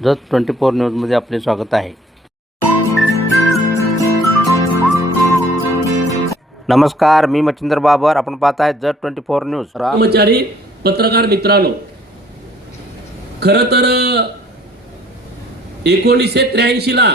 जत 24 न्यूजमध्ये आपले स्वागत आहे। नमस्कार, मी मच्छिंद्र बाबर, आपण पाहत आहे जत 24 न्यूज। कर्मचारी पत्रकार मित्रांनो, खरं तर 1983 ला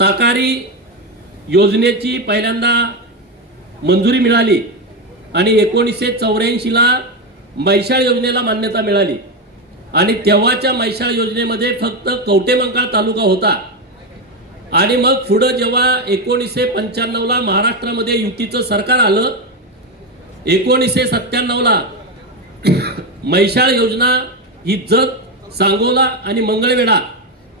ताकारी योजनेची पहिल्यांदा मंजुरी मिळाली आणि 1984 ला मैशाळ योजनेला मान्यता मिळाली आणि तेव्हाच्या मैशाळ योजनेमध्ये फक्त कवटेमंकाळ तालुका होता आणि मग पुढे जेव्हा 1995 ला महाराष्ट्रामध्ये युतीचं सरकार आलं, 1997 ला मैशाळ योजना ही जत, सांगोला आणि मंगळवेढा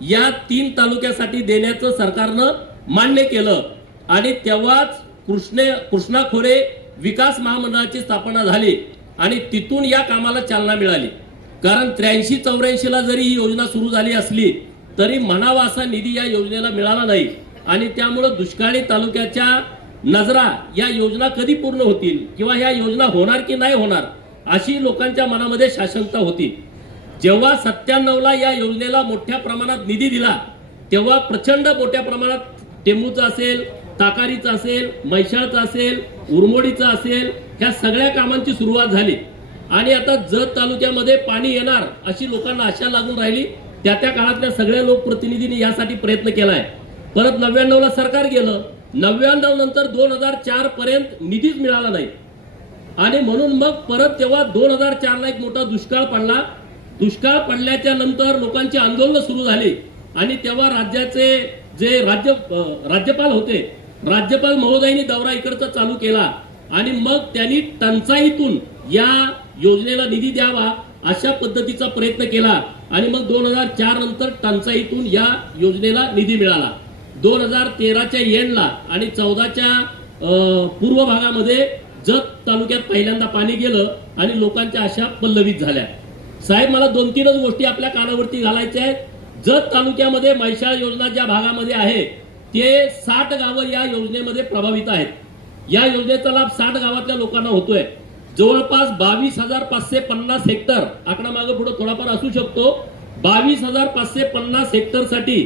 या 3 तालुक्यासाठी देण्याचं सरकारनं मान्य केलं आणि तेव्हाच कृष्णा खोरे विकास महामंडळाची स्थापना झाली आणि तिथून या कामाला चालना मिळाली। कारण 83-84 ला जरी ही योजना सुरू झाली असली तरी म्हणावा असा निधी या योजनेला मिळाला नाही आणि त्यामुळे दुष्काळी तालुक्याच्या नजरा या योजना कधी पूर्ण होतील किंवा या योजना होणार की नाही होणार अशी लोकांच्या मनामध्ये साशंकता होती। जेव्हा 97 ला या योजनेला मोठ्या प्रमाणात निधी दिला तेव्हा प्रचंड मोठ्या प्रमाणात टेंबूचा असेल, ताकारीचा असेल, मैशाळचा असेल, उरमोडीचा असेल, ह्या सगळ्या कामांची सुरुवात झाली आणि आता जत तालुक्यामध्ये पाणी येणार अशी लोकांना आशा लागून राहिली। त्या काळातल्या सगळ्या लोकप्रतिनिधींनी यासाठी प्रयत्न केलाय। परत 99 ला सरकार गेलं, 99 नंतर 2004 पर्यंत निधीच मिळाला नाही आणि म्हणून मग परत तेव्हा 2004 ला एक मोठा दुष्काळ पडला। दुष्काळ पडल्याच्या नंतर लोकांची आंदोलन सुरू झाली आणि तेव्हा राज्याचे जे राज्यपाल होते, राज्यपाल महोदयांनी दौरा इकडचा चालू केला आणि मग त्यांनी टंचाईतून या योजनेला निधी द्यावा अशा पद्धतीचा प्रयत्न केला आणि मग 2004 नंतर टंचाईतून या योजनेला निधी मिळाला। 2013च्या एंडला आणि 14च्या पूर्व भागामध्ये जत तालुक्यात पहिल्यांदा पाणी गेलं आणि लोकांच्या आशा पल्लवित झाल्या। साहेब, मला 2-3 गोष्टी आपल्या कानावरती घालायच्या आहेत। जत तालुक्यामध्ये मैशाळ योजना ज्या भागामध्ये आहे ते 60 गावं या योजनेमध्ये प्रभावित आहेत। या योजनेचा लाभ 60 गावातल्या लोकांना होतोय। जवळपास 22,550 हेक्टर, आकडा मागे पुढे थोडाफार असू शकतो, 22,550 हेक्टर साठी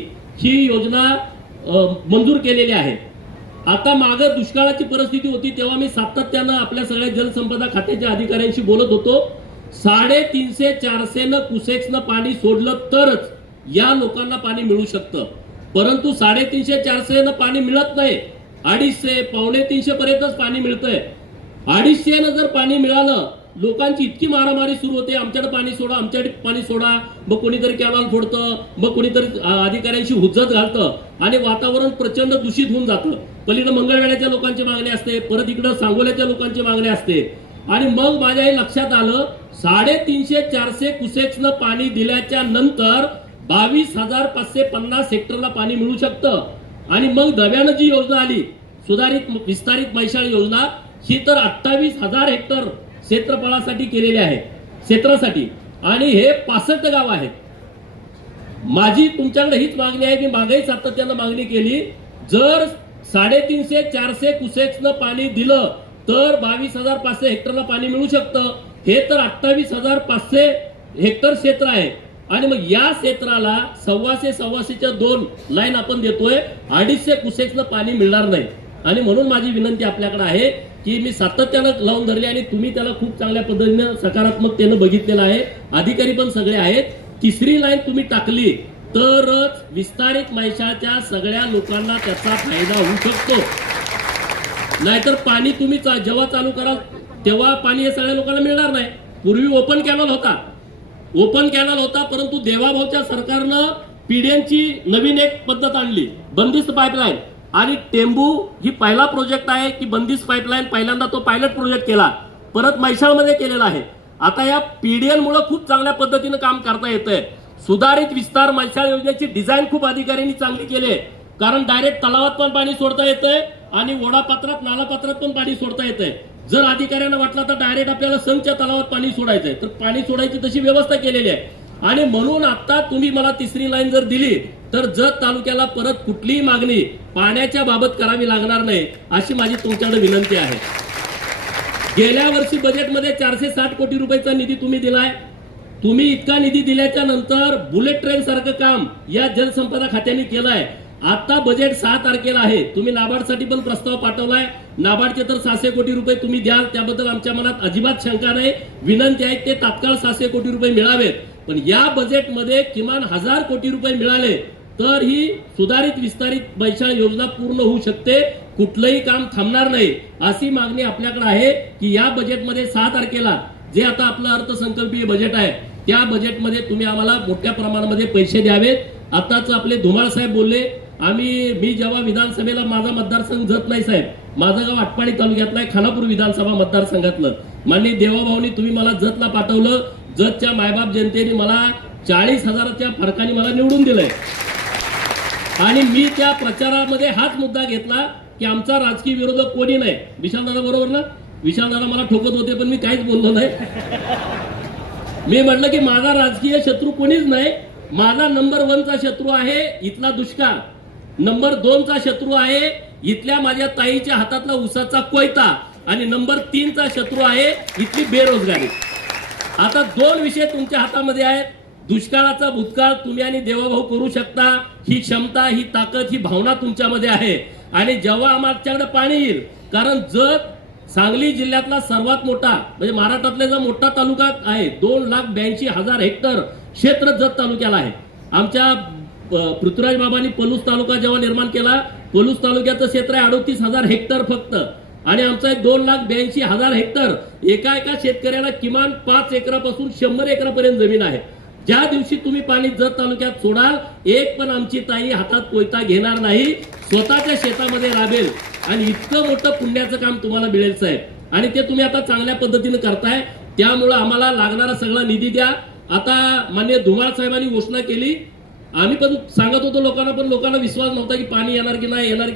ही योजना मंजूर केलेली आहे। आता मागे दुष्काळाची परिस्थिती होती तेव्हा मी सातत्यानं आपल्या सगळ्या जलसंपदा खात्याच्या अधिकाऱ्यांशी बोलत होतो। 350-400 क्युसेक्सनं पाणी सोडलं तरच या लोकांना पाणी मिळू शकतं, परंतु 350-400 पाणी मिळत नाही। 250-350 पर्यंतच पाणी मिळतंय। 250 जर पाणी मिळालं, लोकांची इतकी मारामारी सुरू होते, आमच्याकडे पाणी सोडा, आमच्याकडे पाणी सोडा, मग कोणीतरी कॅनॉल फोडतं, मग कोणीतरी अधिकाऱ्यांशी हुज्जत घालतं आणि वातावरण प्रचंड दूषित होऊन जातं। पलीकडे मंगळवेढ्याच्या लोकांची मागणी असते, परत इकडे सांगोल्याच्या लोकांची मागणी असते आणि मग माझ्या हे लक्षात आलं 350-400 क्युसेक्सनं पाणी दिल्याच्या नंतर 22,550 हेक्टरला पाणी मिळू शकतं आणि मग नव्यानं जी योजना आली सुधारित विस्तारित मैशाळ योजना, ही तर 28,000 हेक्टर क्षेत्रफळासाठी केलेली आहे, क्षेत्रासाठी, आणि हे 65 गाव आहेत। माझी तुमच्याकडे हीच मागणी आहे, मी मागेही सातत्यानं मागणी केली, जर 350-400 क्युसेक्सनं पाणी दिलं तर 22,500 हेक्टरला पाणी मिळू शकतं। हे तर 28,500 हेक्टर क्षेत्र आहे आणि मग या क्षेत्राला 125-125च्या 2 लाईन आपण देतोय, 250 क्युसेक्सनं पाणी मिळणार नाही आणि म्हणून माझी विनंती आपल्याकडे आहे की मी सातत्यानं लावून धरली आणि तुम्ही त्याला खूप चांगल्या पद्धतीने सकारात्मकतेने बघितलेलं आहे, अधिकारी पण सगळे आहेत। 3री लाईन तुम्ही टाकली तरच विस्तारित मैशाळच्या सगळ्या लोकांना त्याचा फायदा होऊ शकतो, नाहीतर पाणी तुम्ही जेव्हा चालू कराल तेव्हा पाणी हे सगळ्या लोकांना मिळणार नाही। पूर्वी ओपन कॅनल होता, परंतु देवाभाऊच्या सरकारनं पीडीएनची नवीन एक पद्धत आणली, बंदिस्त पाईपलाईन, आणि टेंबू ही पहिला प्रोजेक्ट आहे की बंदिस्त पाईपलाईन पहिल्यांदा तो पायलट प्रोजेक्ट केला, परत मैशाळमध्ये केलेला आहे। आता या पीडीएन मुळे खूप चांगल्या पद्धतीने काम करता येतंय। सुधारित विस्तार मैशाळ योजनेची डिझाईन खूप अधिकाऱ्यांनी चांगली केली आहे, कारण डायरेक्ट तलावात पण पाणी सोडता येतंय आणि ओढापात्रात नालापात्रात पण पाणी सोडता येतंय। जर अधिकाऱ्यांना वाटलं तर डायरेक्ट आपल्याला संच्या तलावात पाणी सोडायचंय तर पाणी सोडायची तशी व्यवस्था केलेली आहे आणि म्हणून आता तुम्ही मला 3री लाईन जर दिली तर जत तालुक्याला परत कुठलीही मागणी पाण्याच्या बाबत करावी लागणार नाही अशी माझी तुमच्याकडे विनंती आहे। गेल्या वर्षी बजेटमध्ये 460 कोटी रुपयाचा निधी तुम्ही दिलाय, तुम्ही इतका निधी दिल्याच्या नंतर बुलेट ट्रेन सारखं काम या जलसंपदा खात्याने केलंय. आता बजेट 6 तारखेला आहे. तुम्ही नाबार्डसाठी पण प्रस्ताव पाठवलाय. नाबार्डचे तर 600 कोटी रुपये तुम्ही द्याल, त्याबद्दल आमच्या मनात अजिबात शंका नाही. विनंती आहे ते तात्काळ 600 कोटी रुपये मिळावेत. पण या बजेटमध्ये किमान 1000 कोटी रुपये मिळाले तर ही सुधारित विस्तारित मैशाळ योजना पूर्ण होऊ शकते. कुठलंही काम थांबणार नाही अशी मागणी आपल्याकडे आहे की या बजेटमध्ये 6 तारखेला जे आता आपलं अर्थसंकल्पीय बजेट आहे त्या बजेटमध्ये तुम्ही आम्हाला मोठ्या प्रमाणामध्ये पैसे द्यावेत. आताच आपले धुमाळ साहेब बोलले, मी जेव्हा विधानसभेला माझा मतदारसंघ जत नाही साहेब, माझं गाव आटपाडी तालुक्यातलं आहे, खानापूर विधानसभा मतदारसंघातलं. माननीय देवाभाऊनी तुम्ही मला जतला पाठवलं. जतच्या मायबाप जनतेने मला 40,000च्या फरकाने मला निवडून दिलंय आणि मी त्या प्रचारामध्ये हाच मुद्दा घेतला की आमचा राजकीय विरोधक कोणी नाही. विशालदादा बरोबर ना? विशालदादा मला ठोकत होते पण मी काहीच बोललो नाही. मी म्हटलं की माझा राजकीय शत्रू कोणीच नाही. माझा नंबर 1 चा शत्रू आहे इथला दुष्काळ. नंबर 2 चा शत्रू आहे इथल्या माझ्या ताईच्या हातातला उसाचा कोयता आणि नंबर 3 चा शत्रू आहे इथली बेरोजगारी. आता 2 विषय तुमच्या हातामध्ये आहेत. दुष्काळाचा भूतकाळ तुम्ही आणि देवाभाऊ करू शकता. ही क्षमता, ही ताकद, ही भावना तुमच्यामध्ये आहे. आणि जेव्हा आमच्याकडे पाणी येईल, कारण जत सांगली जिल्ह्यातला सर्वात मोठा म्हणजे महाराष्ट्रातला जो मोठा तालुका आहे, 2,82,000 हेक्टर क्षेत्र जत तालुक्याला आहे. आमच्या पृथ्वीराज बाबांनी पलूस तालुका जेव्हा निर्माण केला, पलूस तालुक्याचं क्षेत्र आहे 38,000 हेक्टर फक्त. आणि आमचं आहे 2,82,000 हेक्टर. एका शेतकऱ्याला किमान 5 एकरापासून 100 एकरापर्यंत जमीन आहे. ज्या दिवशी तुम्ही पाणी जत तालुक्यात सोडाल, एक पण आमची ताई हातात कोयता घेणार नाही, स्वतःच्या शेतामध्ये राबेल आणि इतकं मोठं पुण्याचं काम तुम्हाला मिळेल साहेब. आणि ते तुम्ही आता चांगल्या पद्धतीने करताय. त्यामुळं आम्हाला लागणारा सगळा निधी द्या. आता माननीय धुमाळ साहेबांनी घोषणा केली. आम्ही पण सांगत होतो लोकांना, पण लोकांना विश्वास नव्हता की पाणी येणार की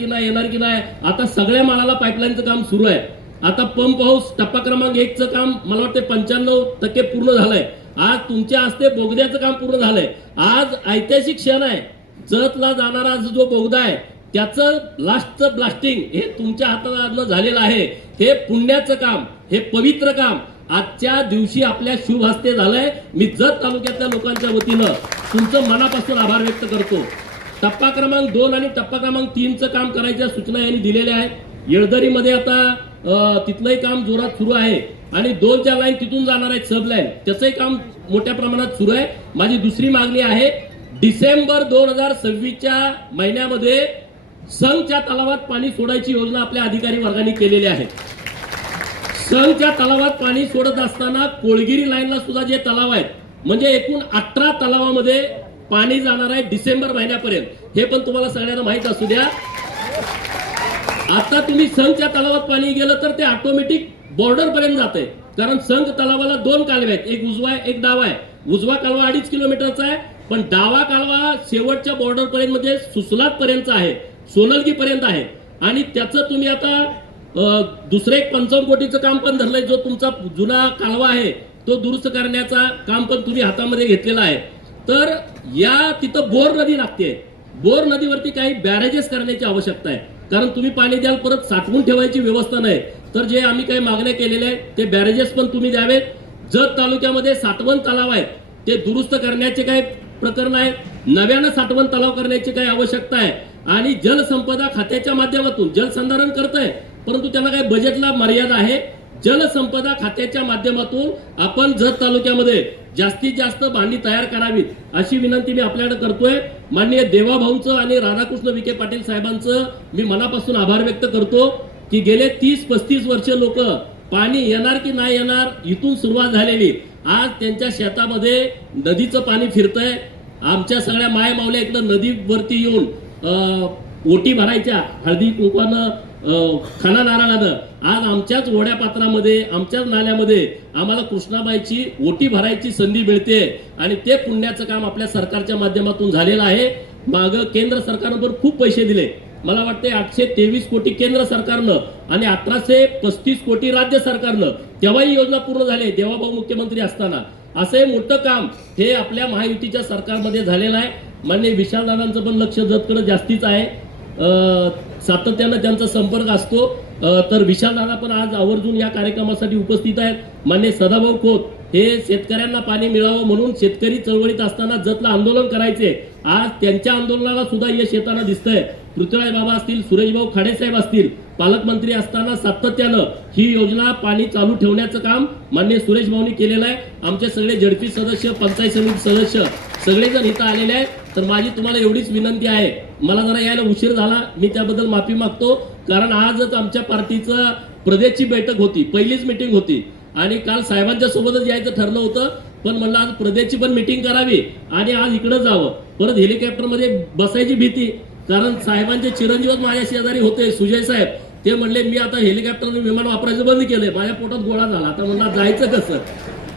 नाही. आता सगळ्या माळाला पाईपलाईनचं काम सुरू आहे. आता पंप हाऊस टप्पा क्रमांक 1 चं काम मला वाटतं 95% पूर्ण झालंय. आज तुमच्या हस्ते बोगद्याचं काम पूर्ण झालंय. आज ऐतिहासिक क्षण आहे. जतला जाणारा जो बोगदा आहे त्याचं लास्टचं ब्लास्टिंग हे तुमच्या हातानं झालेलं आहे. हे पुण्याचं काम, हे पवित्र काम आजच्या दिवशी आपल्या शुभ हस्ते झालंय. मी जत तालुक्यातल्या लोकांच्या वतीनं तुमचं मनापासून आभार व्यक्त करतो. टप्पा क्रमांक 2 आणि टप्पा क्रमांक 3चं काम करायच्या सूचना यांनी दिलेल्या आहेत. येळदरीमध्ये आता तिथलंही काम जोरात सुरू आहे आणि 2च्या लाईन तिथून जाणार आहेत सब लाईन, त्याचंही काम मोठ्या प्रमाणात सुरू आहे. माझी दुसरी मागणी आहे, डिसेंबर 2026च्या महिन्यामध्ये संघच्या तलावात पाणी सोडायची योजना आपल्या अधिकारी वर्गाने केलेली आहे. संघच्या तलावात पाणी सोडत असताना कोळगिरी लाईनला सुद्धा जे तलाव आहेत म्हणजे एकूण 18 तलावामध्ये पाणी जाणार आहे डिसेंबर महिन्यापर्यंत. हे पण तुम्हाला सगळ्यांना माहित असू द्या. आता तुम्ही संघच्या तलावात पाणी गेलं तर ते ऑटोमॅटिक बॉर्डर पर्यंत जाते. कारण संघ तलावाला 2 कालवे आहेत, एक उजवा आहे एक डावा आहे. उजवा कालवा 2.5 किलोमीटरचा आहे, पण डावा कालवा शेवटच्या बॉर्डर पर्यंत म्हणजे सुसलात पर्यंत आहे, सोनलगी पर्यंत आहे. आणि त्याचं तुम्ही आता दुसरे 55 कोटीचं काम पण धरलंय. जो तुमचा जुना कालवा आहे तो दुरुस्त करण्याचा काम पण तुम्ही हातामध्ये घेतलेला आहे. तर या तिथं बोर नदी लागते. बोर नदीवरती काही बॅरेजेस करण्याची आवश्यकता आहे. कारण तुम्ही पाणी द्याल, परत साठवून ठेवायची व्यवस्था नाही. तर जे आम्ही काही मागण्या केलेल्या आहेत ते बॅरेजेस पण तुम्ही द्यावेत. जत तालुक्यामध्ये साठवण तलाव आहेत ते दुरुस्त करण्याचे काही प्रकरण आहे. नव्यानं साठवण तलाव करण्याची काही आवश्यकता आहे. आणि जलसंपदा खात्याच्या माध्यमातून जलसंधारण करतंय, परंतु त्यांना काही बजेटला मर्यादा आहे. जलसंपदा खात्याच्या माध्यमातून आपण जत तालुक्यामध्ये जास्तीत जास्त भांडी तयार करावीत अशी विनंती मी आपल्याकडे करतोय. माननीय देवाभाऊंचं आणि राधाकृष्ण विखे पाटील साहेबांचं मी मनापासून आभार व्यक्त करतो की गेले 30-35 वर्ष लोक पाणी येणार की नाही येणार इथून सुरुवात झालेली, आज त्यांच्या शेतामध्ये नदीचं पाणी फिरतंय. आमच्या सगळ्या माय मावल्या इकडं नदीवरती येऊन ओटी भरायच्या हळदी कुंकवानं खाना नारळानं. आज आमच्याच ओढ्या पात्रामध्ये आमच्याच नाल्यामध्ये आम्हाला कृष्णाबाईची ओटी भरायची संधी मिळते आणि ते पुण्याचं काम आपल्या सरकारच्या माध्यमातून झालेलं आहे. मागं केंद्र सरकारनं पण खूप पैसे दिले. मला वाटते 823 कोटी केंद्र सरकारनं आणि 1835 कोटी राज्य सरकारनं. तेव्हाही योजना पूर्ण झाली देवाभाऊ मुख्यमंत्री असताना. असं मोठं काम हे आपल्या महायुतीच्या सरकारमध्ये झालेलं आहे. माननीय विशालदादांचं पण लक्ष जतकडे जास्तीच आहे. सातत्यानं त्यांचा संपर्क असतो. तर विशालदादा पण आज आवर्जून या कार्यक्रमासाठी उपस्थित आहेत. माननीय सदाभाऊ खोत हे शेतकऱ्यांना पाणी मिळावं म्हणून शेतकरी चळवळीत असताना जतला आंदोलन करायचे. आज त्यांच्या आंदोलनाला सुद्धा यश येताना दिसतंय. पृथ्वीराज बाबा असतील, सुरेशभाऊ खाडेसाहेब असतील, पालकमंत्री असताना सातत्यानं ही योजना पाणी चालू ठेवण्याचं काम माननीय सुरेश भाऊंनी केलेलं आहे. आमचे सगळे झडपी सदस्य, पंचायत समिती सदस्य सगळेजण इथं आलेले आहेत. तर माझी तुम्हाला एवढीच विनंती आहे, मला जरा यायला उशीर झाला, मी त्याबद्दल माफी मागतो. कारण आजच आमच्या पार्टीचं प्रदेशची बैठक होती, पहिलीच मिटिंग होती आणि काल साहेबांच्या सोबतच यायचं ठरलं होतं. पण म्हणलं आज प्रदेशची पण मिटिंग करावी आणि आज इकडं जावं. परत हेलिकॉप्टरमध्ये बसायची भीती, कारण साहेबांचे चिरंजीवच माझ्या शेजारी होते, सुजय साहेब. ते म्हणले मी आता हेलिकॉप्टरने विमान वापरायचं बंद केलंय, माझ्या पोटात गोळा झाला. आता म्हणलं जायचं कसं?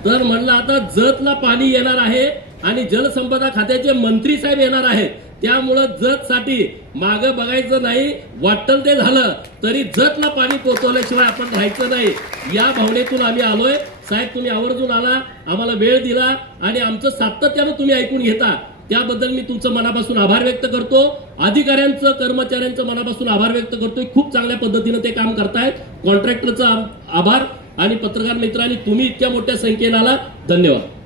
तर म्हणलं आता जतला पाणी येणार आहे आणि जलसंपदा खात्याचे मंत्री साहेब येणार आहेत. त्यामुळं जतसाठी मागं बघायचं नाही. वाटलं ते झालं तरी जतला पाणी पोहोचवल्याशिवाय आपण राहायचं नाही, या भावनेतून आम्ही आलोय. साहेब तुम्ही आवर्जून आला, आम्हाला वेळ दिला आणि आमचं सातत्यानं तुम्ही ऐकून घेता, त्याबद्दल मी तुमचं मनापासून आभार व्यक्त करतो. अधिकाऱ्यांचं, कर्मचाऱ्यांचं मनापासून आभार व्यक्त करतोय. खूप चांगल्या पद्धतीनं ते काम करतायत. कॉन्ट्रॅक्टरचा आभार आणि पत्रकार मित्रांनी तुम्ही इतक्या मोठ्या संख्येने आला, धन्यवाद.